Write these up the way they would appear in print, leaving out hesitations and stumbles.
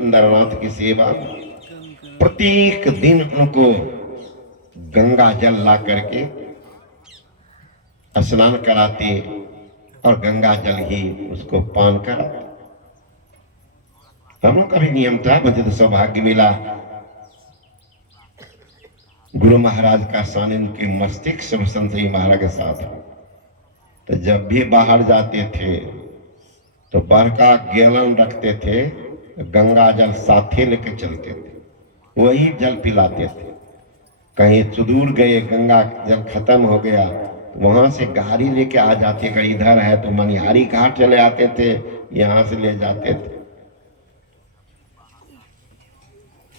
पुरंदरनाथ की सेवा। प्रत्येक दिन उनको गंगा जल ला करके स्नान कराते और गंगा जल ही उसको पान कराते। हम लोग का भी नियम था। मुझे तो सौभाग्य मिला गुरु महाराज का सानिध्य के मस्तिष्क शिव संत जी महाराज के साथ। तो जब भी बाहर जाते थे तो बड़का गैलन रखते थे, गंगा जल साथे लेके चलते थे, वही जल पिलाते थे। कहीं सुदूर गए, गंगा जल खत्म हो गया, तो वहां से गाड़ी लेके आ जाते। अगर इधर है तो मनिहारी घाट चले आते थे, यहां से ले जाते थे।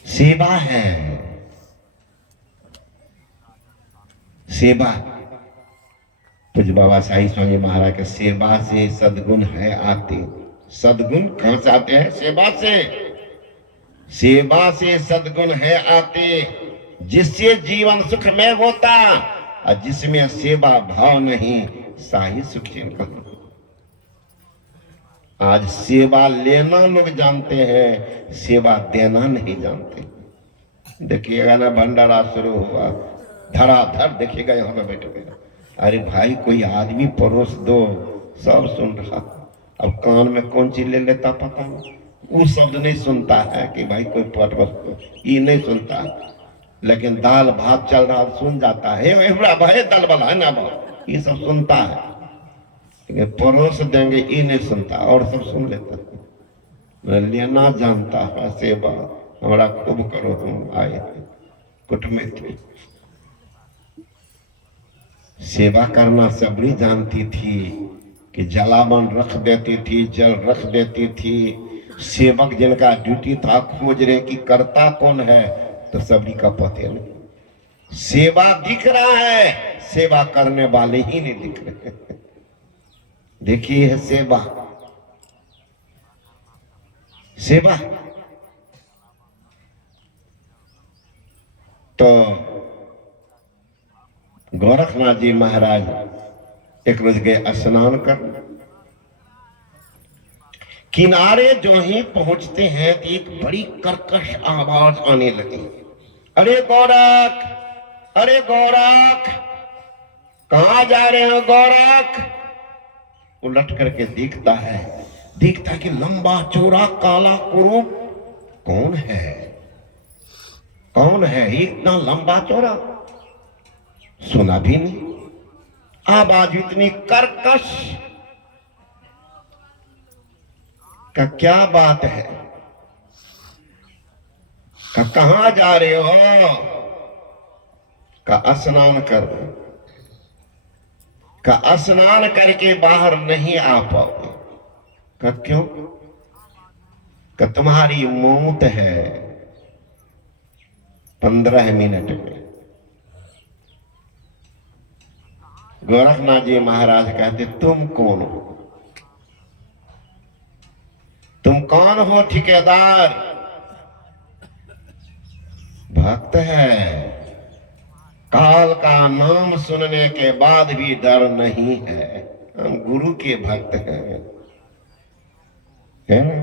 सेवा है, सेवा। पूज्य बाबा साईं स्वामी महाराज के सेवा से सद्गुण है आते। सद्गुण कहां से आते हैं? सेवा से। सेवा से सद्गुण है आते, जिससे जीवन सुखमय होता, और जिसमें सेवा भाव नहीं साही सुखी। आज सेवा लेना लोग जानते हैं, सेवा देना नहीं जानते। देखिएगा ना, भंडारा शुरू हुआ, धड़ाधड़ देखिएगा यहाँ पे बैठे बैठे, अरे भाई कोई आदमी परोस दो, सब सुन रहा। अब कान में कौन चीज ले लेता पता नहीं, वो शब्द नहीं सुनता है कि भाई कोई परोस दो, ये नहीं सुनता। लेकिन दाल भात चल रहा सुन जाता है, भाई दाल वाला है ना, ये सब सुनता है। लेकिन परोस देंगे ये नहीं सुनता, और सब सुन लेता है। लेना जानता है सेवा, हमारा खूब करो, हम आए कुट में थे। सेवा करना सबरी जानती थी कि जलावन रख देती थी, जल रख देती थी। सेवक जिनका ड्यूटी था खोज रहे कि करता कौन है, तो सबरी का पते नहीं। सेवा दिख रहा है, सेवा करने वाले ही नहीं दिख रहे। देखिए है सेवा, सेवा। तो गोरखनाथ जी महाराज एक रोज गए स्नान कर, किनारे जो ही पहुंचते हैं तो एक बड़ी कर्कश आवाज आने लगी, अरे गोरख, अरे गोरख, कहां जा रहे हो गोरख? उलट करके देखता है, देखता है कि लंबा चौड़ा काला कुरूप। कौन है, कौन है इतना लंबा चौड़ा? सुना भी नहीं, आवाज इतनी कर्कश का क्या बात है? का कहां जा रहे हो? का स्नान कर, का स्नान करके बाहर नहीं आ पाओगे। का क्यों? का तुम्हारी मौत है 15 मिनट में। गोरखनाथ जी महाराज कहते, तुम कौन हो? तुम कौन हो? ठेकेदार, भक्त है, काल का नाम सुनने के बाद भी डर नहीं है, हम गुरु के भक्त हैं, है ना?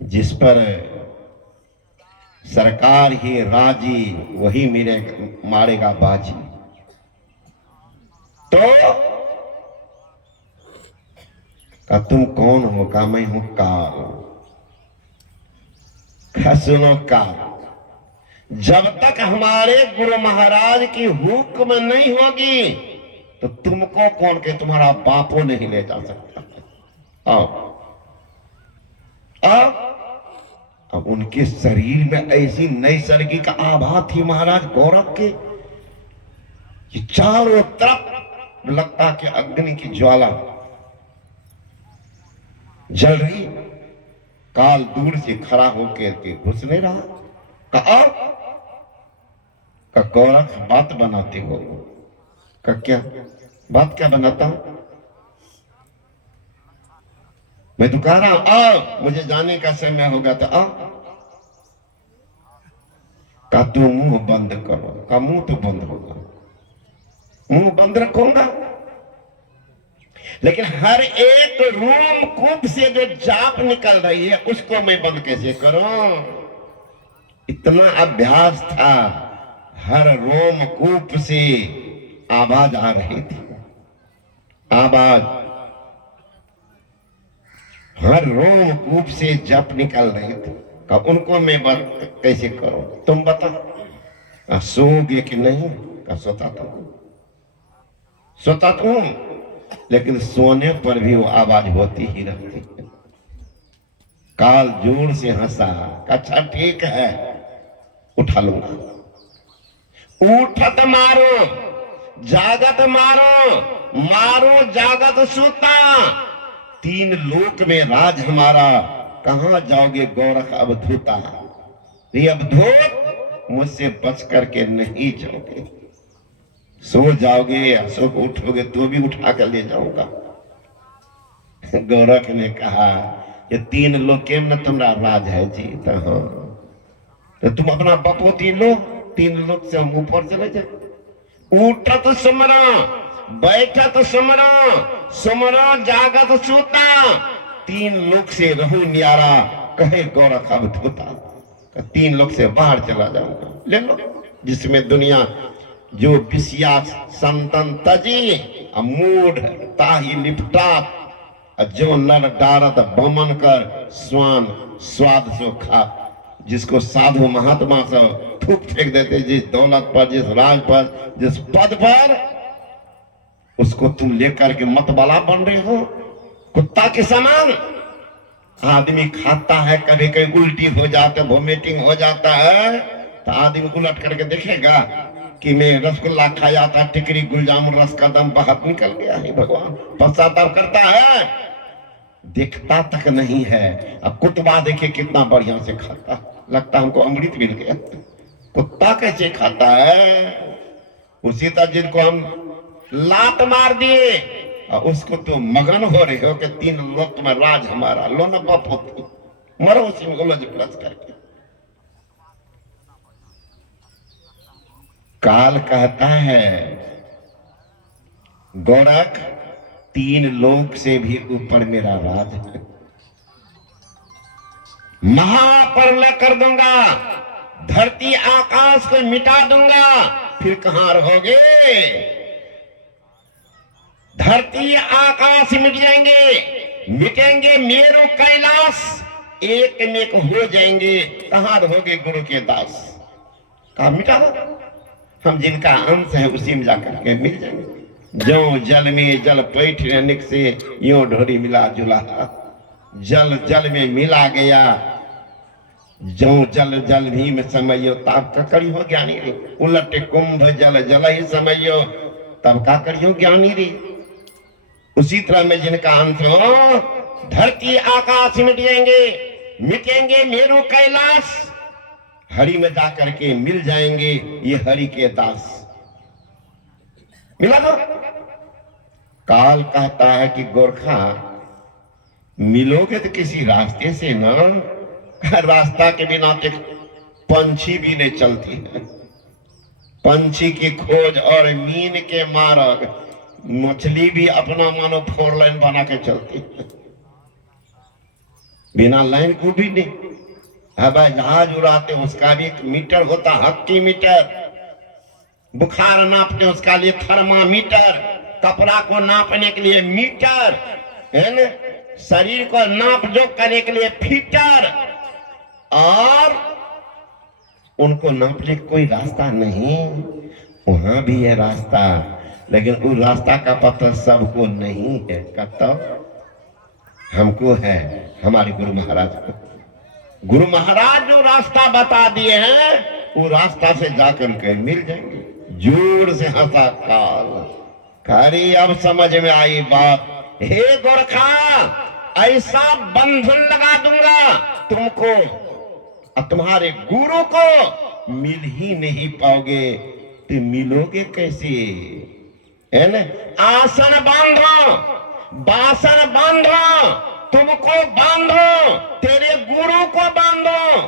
जिस पर सरकार ही राजी, वही मेरे मारेगा बाजी। तो का तुम कौन हो? का मैं हूं काल। सुनो काल, जब तक हमारे गुरु महाराज की हुक्म नहीं होगी तो तुमको कौन के, तुम्हारा बापो नहीं ले जा सकता। आओ, अब उनके शरीर में ऐसी नैसर्गिक आभा थी महाराज गोरख के, कि चारों तरफ लगता कि अग्नि की ज्वाला जल रही। काल दूर से खड़ा होकर के घुस नहीं रहा। का गोरख बात बनाते हो? का क्या बात, क्या बनाता हूं? मैं तो कह रहा हूं आओ, मुझे जाने का समय होगा तो आओ। का तू मुंह बंद करो। का मुंह तो बंद होगा, मुंह बंद रखूंगा। लेकिन हर एक रोम कूप से जो जाप निकल रही है उसको मैं बंद कैसे करूं? इतना अभ्यास था, हर रोम कूप से आवाज आ रही थी, आवाज, हर रोम कूप से जप निकल रही थी। कब उनको मैं बंद कैसे करूं? तुम बता, सोओगे कि नहीं? का सोता तुम, लेकिन सोने पर भी वो आवाज होती ही रहती है। काल जोर से हंसा, अच्छा ठीक है, उठा लूंगा। उठत मारो, जागत मारो, मारो जागत सूता, तीन लोक में राज हमारा, कहां जाओगे गोरख अवधूता? ये अवधूत मुझसे बच करके नहीं जाओगे, सो जाओगे या सो उठोगे तो भी उठा कर ले जाऊंगा। गोरख ने कहा, ये तीन लोग के न तुम्हारा राज है जी? तो हाँ, तो तुम अपना बपोती लो, तीन लोग से हम ऊपर चले जाए। उठत सुमरा, बैठत सुमरा, सुमरा जागत सूता, तीन लोग से रहू न्यारा, कहे गोरख अवधूता, तीन लोग से बाहर चला जाऊंगा। ले लो, जिसमें दुनिया जो विषया संतन तजी, मूढ़ ताही लिपटात, जो नर डारत बमन कर, स्वान स्वाद सो खा, जिसको साधु महात्मा सब थूक फेंक देते, जिस दौलत पर, जिस राज पर, जिस पद पर, उसको तुम लेकर के मतवाला बन रहे हो, कुत्ता के समान। आदमी खाता है, कभी कभी उल्टी हो जाता, वोमिटिंग हो जाता है, तो आदमी उलट करके देखेगा कि मैं रसगुल्ला खाया था, टिकरी गुलजामुन रस का दम बाहर निकल गया है, भगवान पश्चाताप करता है? देखता तक नहीं है। अब कुत्ता देखे कितना बढ़िया से खाता, लगता हमको अमृत मिल गया। कुत्ता कैसे खाता है? उसी तरह जिनको हम लात मार दिए और उसको तो मगन हो रहे हो कि तीन लोक में राज हमारा, लो न बाप होती, मरो उसी में उलझ प्लस करके। काल कहता है, गोरख तीन लोक से भी ऊपर मेरा राज है, महाप्रलय कर दूंगा, धरती आकाश को मिटा दूंगा, फिर कहां रहोगे? धरती आकाश मिट जाएंगे, मिटेंगे मेरू कैलाश, एक में एक हो जाएंगे, कहां रहोगे गुरु के दास? कहा मिटा दो, हम जिनका अंश है उसी में जाकर के मिल जाएंगे। जो जल में जल पैठ निक से, यो ढोरी मिला जुला, जल जल में मिला गया, जो जल जल भी में समयो, तब का करियो ज्ञानी रे, उलट कुंभ जल जल ही समयो, तब का करियो ज्ञानी रे। उसी तरह में जिनका अंश हो, धरती आकाश मिट जाएंगे, मिटेंगे मेरू कैलाश, हरि में जाकर के मिल जाएंगे ये हरि के दास। मिला दो। काल कहता है कि गोरखा मिलोगे तो किसी रास्ते से ना, रास्ता के बिना तो पंछी भी नहीं चलती है, पंछी की खोज और मीन के मारग, मछली भी अपना मानो 4 लाइन बना के चलती है, बिना लाइन को भी नहीं। अब जहाज उड़ाते उसका भी एक मीटर होता, हक्की मीटर, बुखार नापते उसका लिए थर्मामीटर, कपड़ा को नापने के लिए मीटर, है ना, शरीर को नाप जोख करने के लिए फीटर, और उनको नापने का कोई रास्ता नहीं। वहां भी है रास्ता, लेकिन उस रास्ता का पता सबको नहीं है, कहता हमको है, हमारे गुरु महाराज को। गुरु महाराज जो रास्ता बता दिए हैं, वो रास्ता से जाकर के मिल जाएंगे। जोर से हंसा काल, खरी अब समझ में आई बात। हे गोरखा, ऐसा बंधन लगा दूंगा तुमको और तुम्हारे गुरु को, मिल ही नहीं पाओगे, तो मिलोगे कैसे? है ना, आसन बांधो, बासन बांधो, तुमको बांधो, तेरे गुरु को बांधो।